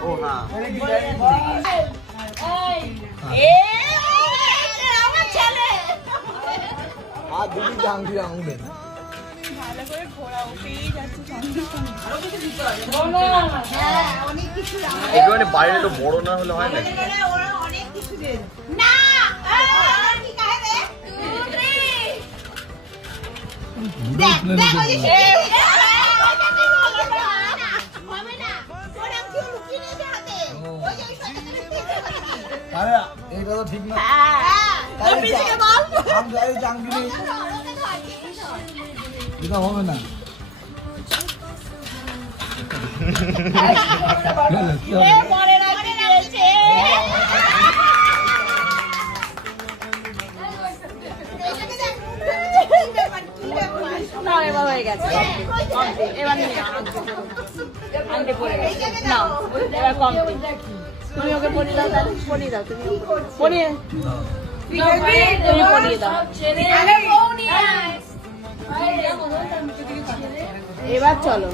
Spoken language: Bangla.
ও হ্যাঁ আমার ছেলে আর দিদি জাঙ্গি আঙুলে ভালো করে ঘোরা উঠেই যাচ্ছে অনেক কিছু এখানে বাইরে একটু বড় না হলে হয় না ওরা অনেক কিছু না কি কাহে রে দেখ দেখ ওই যে হবে না ওরা কি লুকিয়ে নিয়েছে হাতে ওই যে আরে এটা তো ঠিক না তোর পিছনে বল আমি যাই জাঙ্গি এটা হবে না এ পরে রাখি দিয়েছে না এবার হয়ে গেছে এবার আনতে পড়ে গেছে না এবার কম তুমি ওকে পড়িয়ে দাও তাহলে পড়িয়ে দাও তুমি পড়িয়ে তুমি পড়িয়ে দাও এবার চলো